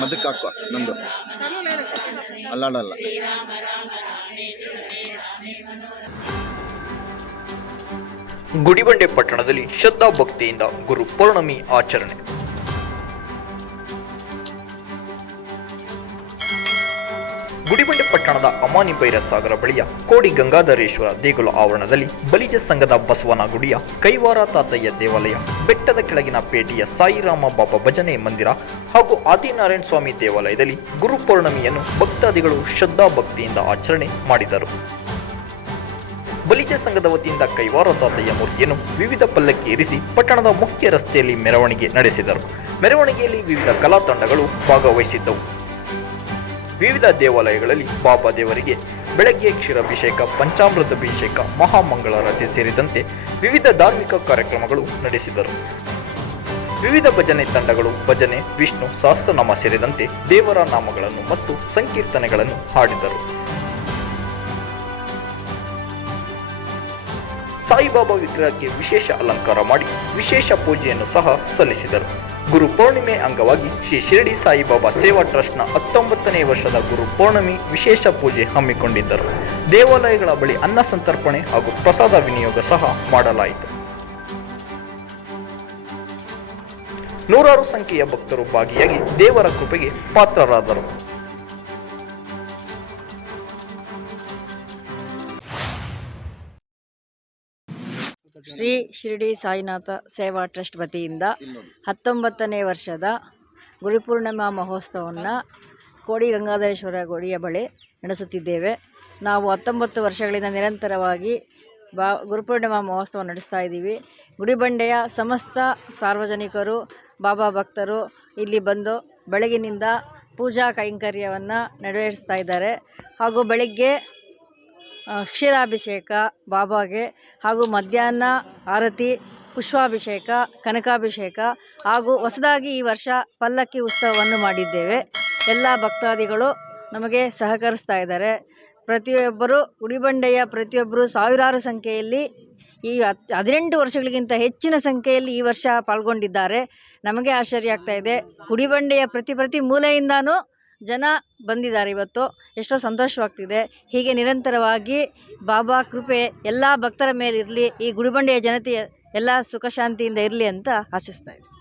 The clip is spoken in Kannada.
ಮದಕ್ಕೆ ಹಾಕುವ ನಂದು. ಅಲ್ಲಾಡಲ್ಲ. ಗುಡಿಬಂಡೆ ಪಟ್ಟಣದಲ್ಲಿ ಶ್ರದ್ಧಾ ಭಕ್ತಿಯಿಂದ ಗುರು ಪೌರ್ಣಮಿ ಆಚರಣೆ. ಗುಡಿಬಂಡೆ ಪಟ್ಟಣದ ಅಮಾನಿ ಭೈರಸಾಗರ ಬಳಿಯ ಕೋಡಿ ಗಂಗಾಧರೇಶ್ವರ ದೇಗುಲ ಆವರಣದಲ್ಲಿ ಬಲಿಜ ಸಂಘದ ಬಸವನ ಗುಡಿಯ ಕೈವಾರ ತಾತಯ್ಯ ದೇವಾಲಯ, ಬೆಟ್ಟದ ಕೆಳಗಿನ ಪೇಟೆಯ ಸಾಯಿರಾಮ ಬಾಬಾ ಭಜನೆ ಮಂದಿರ ಹಾಗೂ ಆದಿನಾರಾಯಣ ಸ್ವಾಮಿ ದೇವಾಲಯದಲ್ಲಿ ಗುರು ಪೌರ್ಣಮಿಯನ್ನು ಭಕ್ತಾದಿಗಳು ಶ್ರದ್ಧಾ ಭಕ್ತಿಯಿಂದ ಆಚರಣೆ ಮಾಡಿದರು. ಬಲಿಜ ಸಂಘದ ವತಿಯಿಂದ ಕೈವಾರ ತಾತಯ್ಯ ಮೂರ್ತಿಯನ್ನು ವಿವಿಧ ಪಲ್ಲಕ್ಕಿ ಇರಿಸಿ ಪಟ್ಟಣದ ಮುಖ್ಯ ರಸ್ತೆಯಲ್ಲಿ ಮೆರವಣಿಗೆ ನಡೆಸಿದರು. ಮೆರವಣಿಗೆಯಲ್ಲಿ ವಿವಿಧ ಕಲಾ ತಂಡಗಳು ಭಾಗವಹಿಸಿದ್ದವು. ವಿವಿಧ ದೇವಾಲಯಗಳಲ್ಲಿ ಬಾಬಾ ದೇವರಿಗೆ ಬೆಳಗ್ಗೆ ಕ್ಷೀರಾಭಿಷೇಕ, ಪಂಚಾಮೃತಾಭಿಷೇಕ ಮಹಾಮಂಗಳಾರತಿ ಸೇರಿದಂತೆ ವಿವಿಧ ಧಾರ್ಮಿಕ ಕಾರ್ಯಕ್ರಮಗಳು ನಡೆಸಿದರು. ವಿವಿಧ ಭಜನೆ ತಂಡಗಳು, ಭಜನೆ, ವಿಷ್ಣು, ಸಹಸ್ರನಾಮ ಸೇರಿದಂತೆ ದೇವರ ನಾಮಗಳನ್ನು ಮತ್ತು ಸಂಕೀರ್ತನೆಗಳನ್ನು ಹಾಡಿದರು. ಸಾಯಿಬಾಬಾ ವಿಗ್ರಹಕ್ಕೆ ವಿಶೇಷ ಅಲಂಕಾರ ಮಾಡಿ ವಿಶೇಷ ಪೂಜೆಯನ್ನು ಸಹ ಸಲ್ಲಿಸಿದರು. ಗುರು ಪೌರ್ಣಿಮೆ ಅಂಗವಾಗಿ ಶ್ರೀ ಶಿರಡಿ ಸಾಯಿಬಾಬಾ ಸೇವಾ ಟ್ರಸ್ಟ್ನ ಹತ್ತೊಂಬತ್ತನೇ ವರ್ಷದ ಗುರು ಪೌರ್ಣಮಿ ವಿಶೇಷ ಪೂಜೆ ಹಮ್ಮಿಕೊಂಡಿದ್ದರು. ದೇವಾಲಯಗಳ ಬಳಿ ಅನ್ನ ಸಂತರ್ಪಣೆ ಹಾಗೂ ಪ್ರಸಾದ ವಿನಿಯೋಗ ಸಹ ಮಾಡಲಾಯಿತು. ನೂರಾರು ಸಂಖ್ಯೆಯ ಭಕ್ತರು ಭಾಗಿಯಾಗಿ ದೇವರ ಕೃಪೆಗೆ ಪಾತ್ರರಾದರು. ಶ್ರೀ ಶಿರಡಿ ಸಾಯಿನಾಥ ಸೇವಾ ಟ್ರಸ್ಟ್ ವತಿಯಿಂದ ಹತ್ತೊಂಬತ್ತನೇ ವರ್ಷದ ಗುರುಪೂರ್ಣಿಮಾ ಮಹೋತ್ಸವವನ್ನು ಕೋಡಿ ಗಂಗಾಧರೇಶ್ವರ ಗುಡಿಯ ಬಳಿ ನಡೆಸುತ್ತಿದ್ದೇವೆ. ನಾವು ಹತ್ತೊಂಬತ್ತು ವರ್ಷಗಳಿಂದ ನಿರಂತರವಾಗಿ ಬಾ ಗುರುಪೂರ್ಣಿಮಾ ಮಹೋತ್ಸವ ನಡೆಸ್ತಾ ಇದ್ದೀವಿ. ಗುಡಿಬಂಡೆಯ ಸಮಸ್ತ ಸಾರ್ವಜನಿಕರು ಬಾಬಾ ಭಕ್ತರು ಇಲ್ಲಿ ಬಂದು ಬೆಳಗಿನಿಂದ ಪೂಜಾ ಕೈಂಕರ್ಯವನ್ನು ನೆರವೇರಿಸ್ತಾ ಇದ್ದಾರೆ. ಹಾಗೂ ಬೆಳಗ್ಗೆ ಕ್ಷೀರಾಭಿಷೇಕ, ಬಾಬಾಗೆ ಹಾಗೂ ಮಧ್ಯಾಹ್ನ ಆರತಿ, ಪುಷ್ಪಾಭಿಷೇಕ, ಕನಕಾಭಿಷೇಕ ಹಾಗೂ ಹೊಸದಾಗಿ ಈ ವರ್ಷ ಪಲ್ಲಕ್ಕಿ ಉತ್ಸವವನ್ನು ಮಾಡಿದ್ದೇವೆ. ಎಲ್ಲ ಭಕ್ತಾದಿಗಳು ನಮಗೆ ಸಹಕರಿಸ್ತಾ ಇದ್ದಾರೆ. ಪ್ರತಿಯೊಬ್ಬರು ಉಡಿಬಂಡೆಯ ಪ್ರತಿಯೊಬ್ಬರು ಸಾವಿರಾರು ಸಂಖ್ಯೆಯಲ್ಲಿ ಈ ಹದಿನೆಂಟು ವರ್ಷಗಳಿಗಿಂತ ಹೆಚ್ಚಿನ ಸಂಖ್ಯೆಯಲ್ಲಿ ಈ ವರ್ಷ ಪಾಲ್ಗೊಂಡಿದ್ದಾರೆ. ನಮಗೆ ಆಶ್ಚರ್ಯ ಆಗ್ತಾ ಇದೆ. ಗುಡಿಬಂಡೆಯ ಪ್ರತಿ ಪ್ರತಿ ಮೂಲೆಯಿಂದನೂ ಜನ ಬಂದಿದ್ದಾರೆ ಇವತ್ತು. ಎಷ್ಟೋ ಸಂತೋಷವಾಗ್ತಿದೆ. ಹೀಗೆ ನಿರಂತರವಾಗಿ ಬಾಬಾ ಕೃಪೆ ಎಲ್ಲ ಭಕ್ತರ ಮೇಲಿರಲಿ, ಈ ಗುಡಿಬಂಡೆಯ ಜನತೆಯ ಎಲ್ಲ ಸುಖ ಶಾಂತಿಯಿಂದ ಇರಲಿ ಅಂತ ಆಶಿಸ್ತಾ ಇದ್ದೀನಿ.